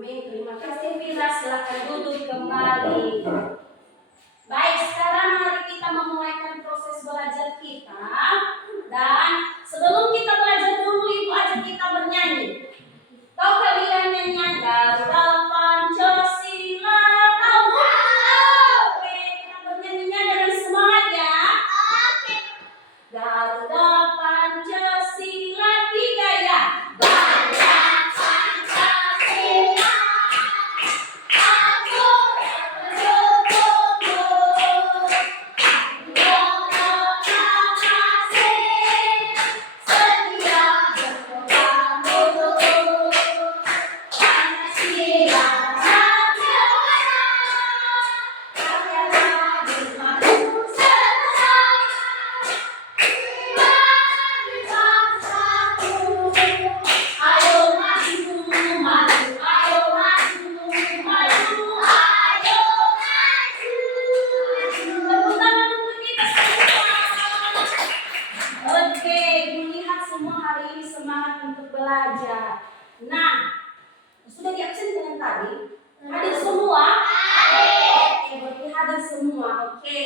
Amin. Terima kasih Vira, silakan duduk kembali. Baik, sekarang mari kita memulaikan proses belajar kita. Dan sebelum kita belajar dulu, Ibu ajak kita bernyanyi. Tahu kalian nyanyian Garuda Pancasila? Tahu? Oke, kita bernyanyinya dengan semangat ya. Garuda Pancasila, 3 ya. Garuda Pancasila, aku bersyukur setia berpegang teguh Pancasila rakyat bermaju selesai. Ayo maju, maju, ayo maju, maju, ayo maju. Tepuk tangan untuk kita semua. Oke, melihat semua hari ini semangat untuk belajar. Nah, sudah diabsen dengan tadi? Hadir semua? Oke, berarti hadir semua. Oke.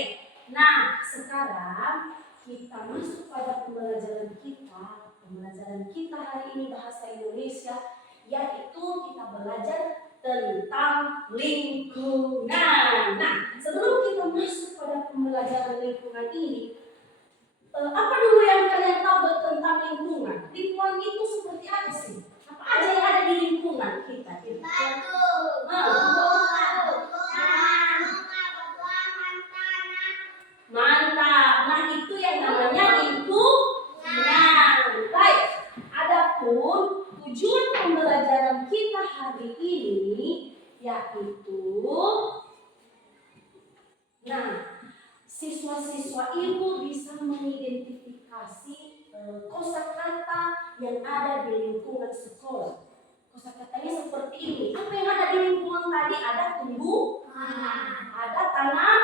Nah, sekarang kita masuk pada pembelajaran kita. Pembelajaran kita hari ini bahasa Indonesia, yaitu kita belajar tentang lingkungan. Nah, sebelum kita masuk pada pembelajaran lingkungan ini, apa dulu yang kalian tahu tentang lingkungan? Lingkungan itu seperti apa sih? Apa aja yang ada di lingkungan kita? Mantap. Nah, itu yang namanya lingkungan. Baik. Adapun tujuan pembelajaran kita hari ini yaitu, nah, siswa-siswa Ibu bisa mengidentifikasi kosakata yang ada di lingkungan sekolah. Kosakatanya seperti ini. Apa yang ada di lingkungan tadi? Ada tumbuhan, ada tanah,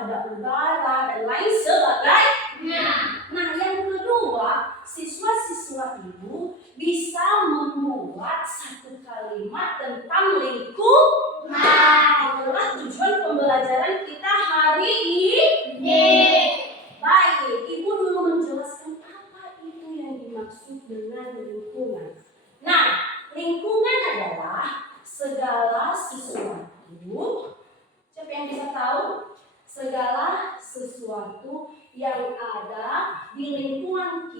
ada udara, dan lain sebagainya. Nah, yang kedua, siswa-siswa Ibu bisa membuat satu kalimat tentang lingkungan. Itulah tujuan pembelajaran kita hari ini. Baik, Ibu dulu menjelaskan apa itu yang dimaksud dengan lingkungan. Nah, lingkungan adalah segala sesuatu. Siapa yang bisa tahu? Segala sesuatu yang ada di lingkungan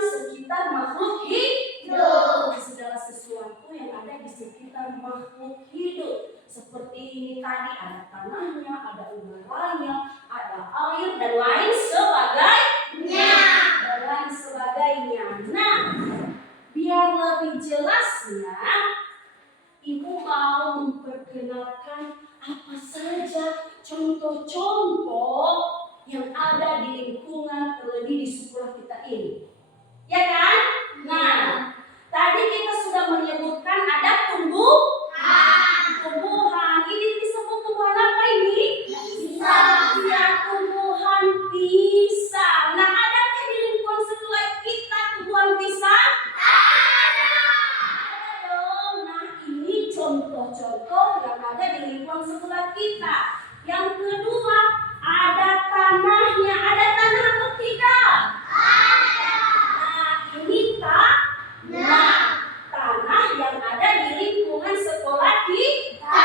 sekitar makhluk hidup. Segala sesuatu yang ada di sekitar makhluk hidup. Seperti ini tadi, ada tanahnya, ada udaranya, ada air, dan lain sebagainya. Nah, biar lebih jelasnya, Ibu mau memperkenalkan apa saja contoh-contoh yang ada di lingkungan, terlebih di sekolah kita ini. Ya kan? Nah, tadi kita sudah menyebutkan ada tumbuhan. Ini disebut tumbuhan apa ini? Pisang. Ya, tumbuhan pisang. Nah, adakah di lingkungan sekolah kita tumbuhan pisang? Ada dong. Nah, ini contoh-contoh yang ada di lingkungan sekolah kita. Yang kedua, ada tanahnya. Ada tanah atau tidak? Ada. Nah, ini tanah yang ada di lingkungan sekolah kita.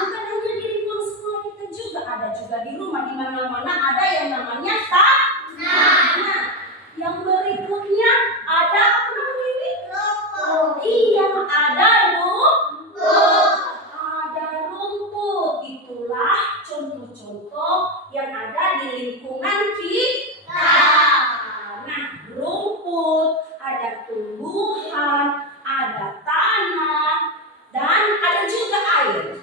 Bukan hanya di lingkungan sekolah kita juga, ada juga di rumah, di mana-mana ada yang namanya tanah. Nah, yang berikutnya ada apa namanya ini? Iya, ada rumput. Itulah contoh-contoh yang ada di lingkungan kita. Nah, rumput, ada tumbuhan, ada tanah, dan ada juga air.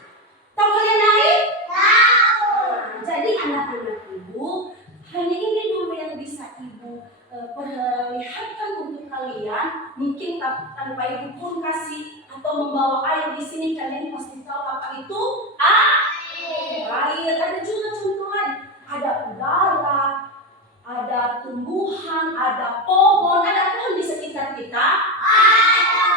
Tahu kalian air? Tahu. Jadi anak-anak Ibu, hanya ini dulu yang bisa Ibu perlihatkan untuk kalian. Mungkin tanpa Ibu pun kasih atau membawa air di sini, kalian pasti tahu apa itu air. Ada juga contoh lain. Ada udara, ada tumbuhan, ada pohon. Ada pohon di sekitar kita? Ada.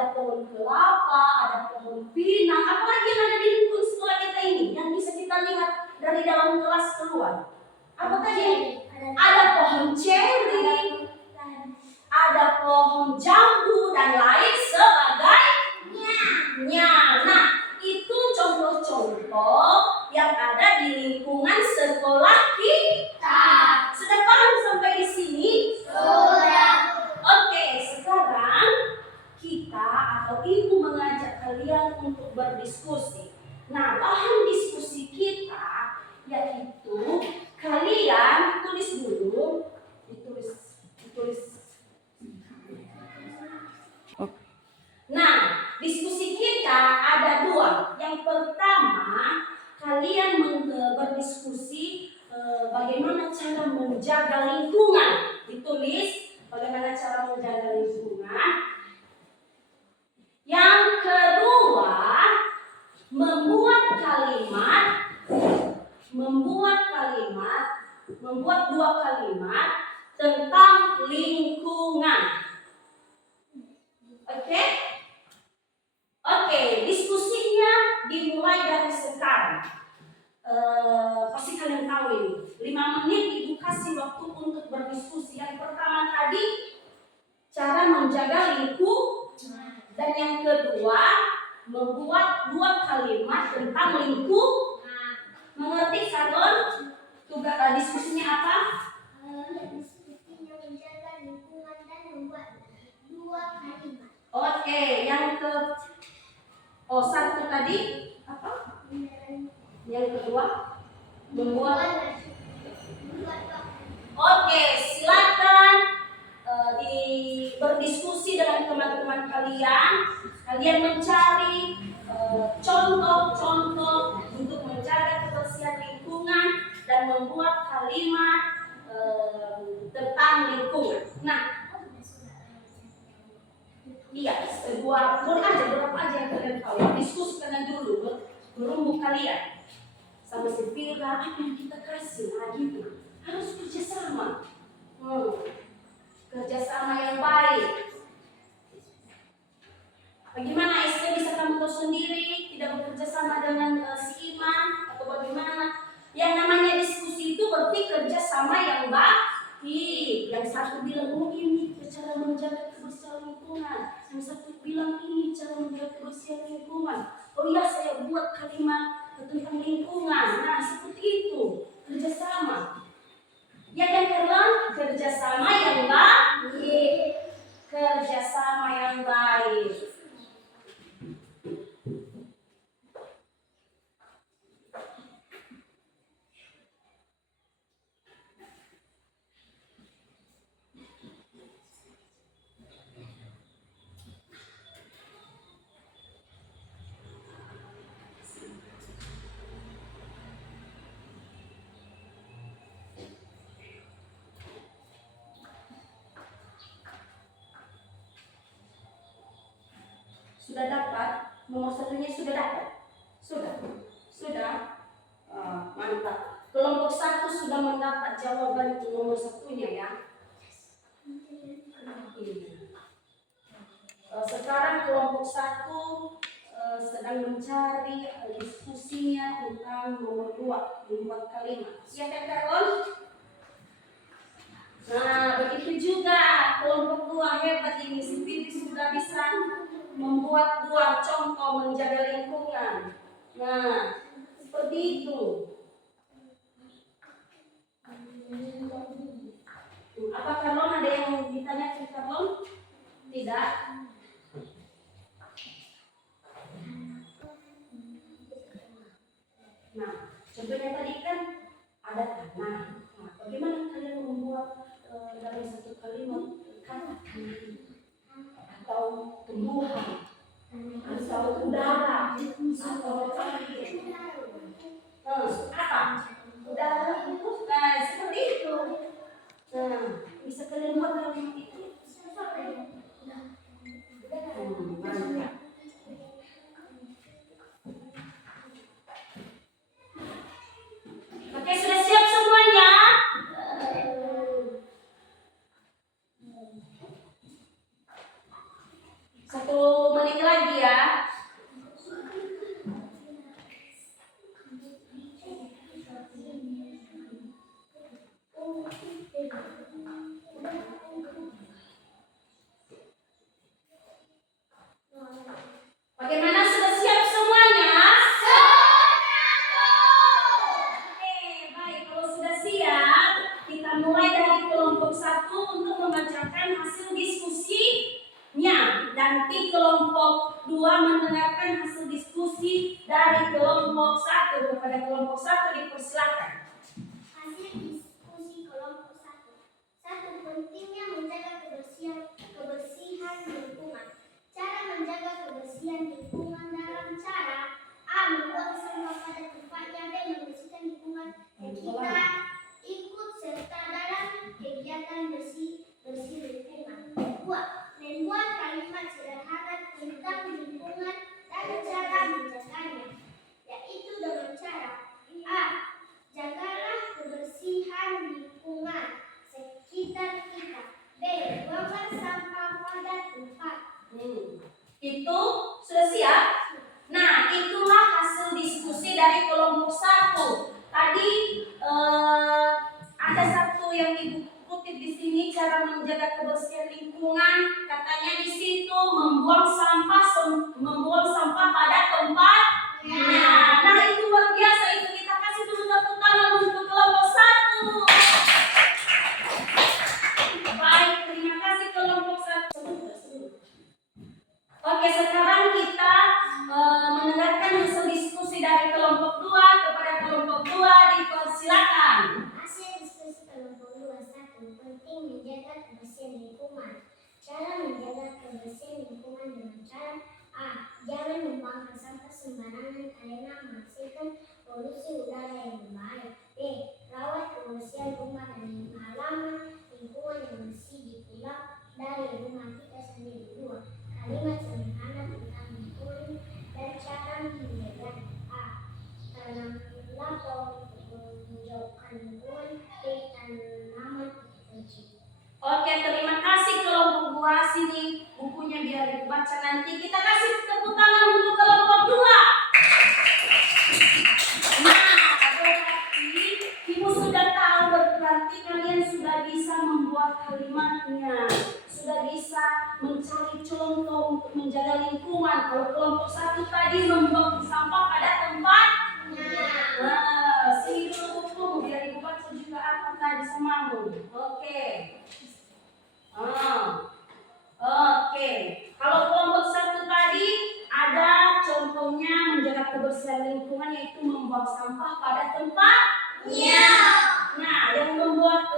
ada pohon kelapa, ada pohon pinang, apalagi yang ada di lingkungan sekolah kita ini yang bisa kita lihat dari dalam kelas keluar. Apa tadi? Ada pohon ceri, ada pohon jambu dan lain sebagainya. Nah, itu contoh-contoh yang ada di lingkungan sekolah kita. Sudah paham sampai di sini? Sudah. Oke, sekarang kita atau ibu mengajak kalian untuk berdiskusi. Nah, bahan diskusi kita yaitu kalian tulis dulu, ditulis. Nah, diskusi kita ada dua. Yang pertama, kalian berdiskusi bagaimana cara menjaga lingkungan. Ditulis bagaimana cara menjaga lingkungan. Yang kedua, membuat dua kalimat tentang lingkungan. Oke? Oke, diskusinya dimulai dari sekarang. Pasti kalian tahu ini. 5 menit ibu kasih waktu untuk berdiskusi. Yang pertama tadi cara menjaga lingkungan, dan yang kedua membuat dua kalimat tentang lingkungan. Mengerti Salon? Tugas diskusinya apa? Diskusinya menjaga lingkungan dan membuat dua kalimat. Oke, yang satu tadi apa? Yang kedua membuat. Oke, silakan berdiskusi dengan teman-teman kalian. Kalian mencari contoh-contoh untuk menjaga kebersihan lingkungan dan membuat kalimat tentang lingkungan. Nah, iya, boleh aja berapa aja yang kalian tahu. Diskusikan dulu berumbu kalian sama si Vira, apa yang kita kasih. Nah gitu, harus kerjasama. Kerjasama yang baik. Bagaimana SD bisa kamu tahu sendiri, tidak bekerja sama dengan si Iman atau bagaimana? Yang namanya diskusi itu berarti kerjasama yang baik. Yang satu bilang, oh ini cara menjaga kebersihan lingkungan. Yang satu bilang ini cara menjaga kebersihan lingkungan. Oh iya, saya buat kalimat tentang lingkungan. Nah, seperti itu, kerjasama. Ya kan Carlon? Kerjasama yang baik. Kerjasama yang baik. Sudah dapat? Nomor satunya sudah dapat? Sudah? Mantap. Kelompok 1 sudah mendapat jawaban nomor satunya ya. Sekarang kelompok 1 sedang mencari diskusinya tentang nomor 2, membuat kalimat. Siap ya Carol? Nah, begitu juga kelompok 2 hebat ini. Si Pipi sudah bisa membuat 2 contoh menjaga lingkungan. Nah, seperti itu. Apa Carlon ada yang ditanya ke Carlon? Tidak. Nah, contohnya tadi kan ada tanah. Nah, bagaimana kalian membuat dalam satu kalimat kata atau tumbuhan atau udara atau air? Apa? Udara itu seperti itu. Nah, bisa kalian buat kalimat itu. Mantap. Oke, sudah siap semuanya? 1 menit lagi ya. Bagaimana, sudah siap semuanya? Oke, baik. Kalau sudah siap, kita mulai dari kelompok 1 untuk membacakan hasil diskusinya. Nanti kelompok 2 mendengarkan hasil diskusi dari kelompok 1. Kepada kelompok 1 dipersilakan. Hasil diskusi kelompok 1. 1. Pentingnya menjaga kebersihan lingkungan. Cara menjaga kebersihan lingkungan dalam cara A. Membuang sampah pada tempatnya. B. Membersihkan lingkungan sekitar. Ikut serta dalam kegiatan bersih lingkungan. 2. Membuat kalimat sederhana tentang lingkungan dan cara menjaganya, yaitu dengan cara A. Jagalah kebersihan lingkungan sekitar kita. B. Buanglah sampah pada tempat. Itu sudah siap? Nah, itulah hasil diskusi dari kelompok 1. Tadi ada satu yang Ibu kutip di sini, cara menjaga kebersihan lingkungan. Katanya di situ membuang sampah pada tempatnya. Nah, itu luar biasa. Itu kita kasih dulu tepuk tangan untuk kelompok 1. Baik, terima kasih kelompok 1. Oke, sekarang kita mendengarkan hasil diskusi dari kelompok 2. Kepada kelompok 2 dipersilakan. Hasil diskusi kelompok 2. 1. Penting menjaga kebersihan lingkungan. Cara menjaga kebersihan lingkungan dengan cara A. Jangan membuang sampah sembarangan karena menghasilkan polusi udara yang berbahaya. B. Rawat kebersihan rumah dan halaman lingkungan yang bersih dipulang dari rumah kita sendiri. 2. Kalimat sederhana tentang lingkungan dan cara menjaganya. A. Tanamlah pohon untuk menjauhkan lingkungan. B. Tanaman kecil. Oke, terima kasih kelompok 2. Sini bukunya biar dibaca nanti. Kita kasih tepuk tangan untuk kelompok 2. Nah, berarti Ibu sudah tahu, berarti kalian sudah bisa membuat kalimatnya. Sudah bisa mencari contoh untuk menjaga lingkungan. Kalau kelompok 1 tadi membuang sampah pada tempatnya. Nah, sini dulu buku biar Ibu baca juga apa tadi samamu. Oke. Oke. Kalau kelompok 1 tadi ada contohnya menjaga kebersihan lingkungan, yaitu membuang sampah pada tempatnya. Nah, yang membuat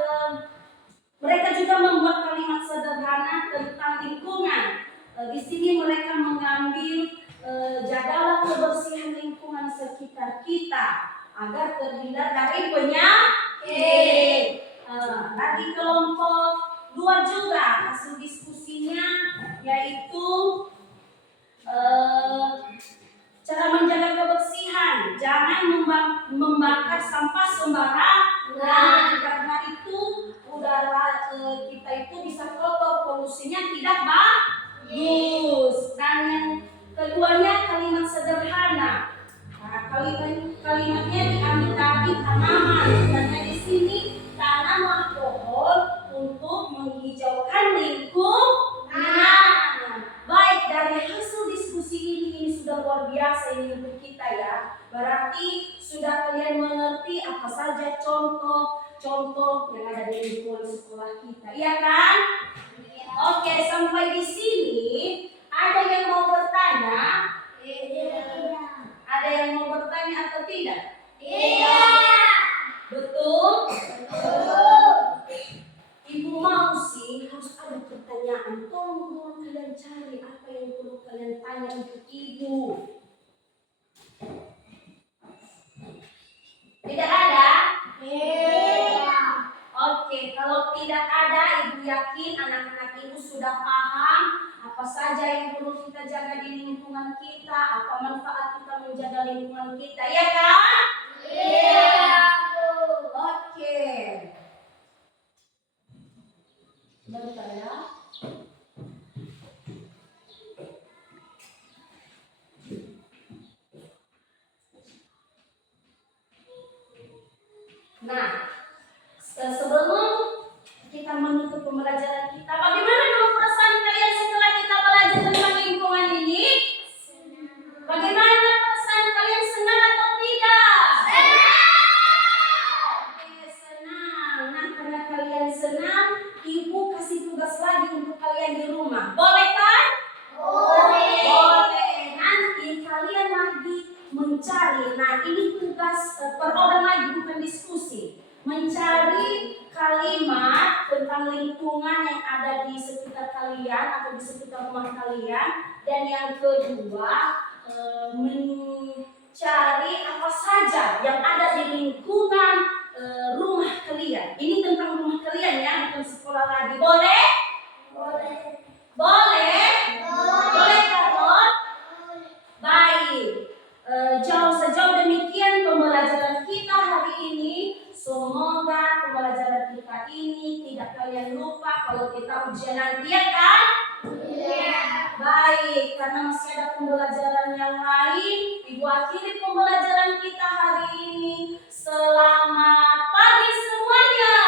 mereka juga membuat kalimat sederhana tentang lingkungan. Di sini mereka mengambil jagalah kebersihan lingkungan sekitar kita agar terhindar dari penyakit. Dari kelompok 2 juga hasil diskusinya yaitu cara menjaga kebersihan. Jangan membakar sampah sembarangan, karena itu udara kita itu bisa kotor, polusinya tidak bagus. Dan yang keduanya kalimat sederhana. Nah, kalimatnya diambil dari tanaman. Karena di sini tanamlah pohon untuk menghijaukan lingkungan. Baik, dari hasil diskusi ini sudah luar biasa ini untuk kita ya. Berarti sudah kalian mengerti apa saja contoh yang ada di lingkungan sekolah kita, iya kan? Oke, sampai di sini ada yang mau bertanya? Ada yang mau bertanya atau tidak? Iya. Betul? Ibu mau sih harus ada pertanyaan. Tolong kalian cari apa yang perlu kalian tanya untuk Ibu. Tidak ada? Iya. Oke, kalau tidak ada, Ibu yakin anak-anak Ibu sudah paham apa saja yang perlu kita jaga di lingkungan kita, apa manfaat kita menjaga lingkungan kita, ya kan? Iya. Oke. Bentar ya. sekitar kalian atau di sekitar rumah kalian. Dan yang kedua, mencari apa saja yang ada di lingkungan rumah kalian. Ini tentang rumah kalian ya, bukan sekolah lagi. Boleh? Boleh. Boleh? Boleh Karot? Baik. Sejauh demikian pembelajaran kita hari ini. Semoga pembelajaran kita ini tidak kalian lupa kalau kita ujian nanti ya kan? Iya. Baik, karena masih ada pembelajaran yang lain, Ibu akhiri pembelajaran kita hari ini. Selamat pagi semuanya.